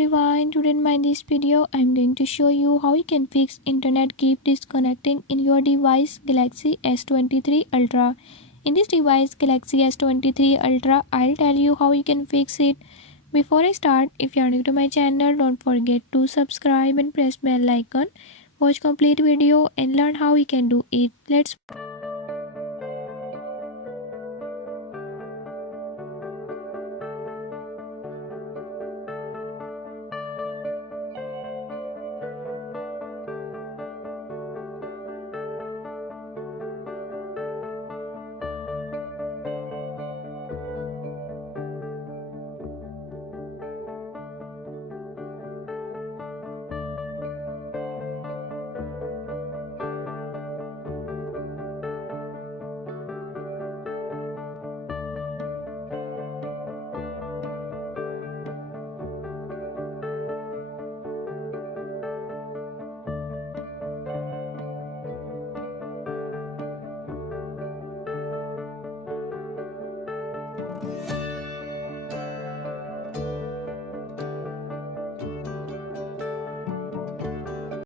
everyone, today in this video I'm going to show you how you can fix internet keep disconnecting in your device Galaxy S23 Ultra. In this device Galaxy S23 Ultra, I'll tell you how you can fix it. Before I start, if you are new to my channel, don't forget to subscribe and press bell icon. Watch complete video and learn how you can do it. Let's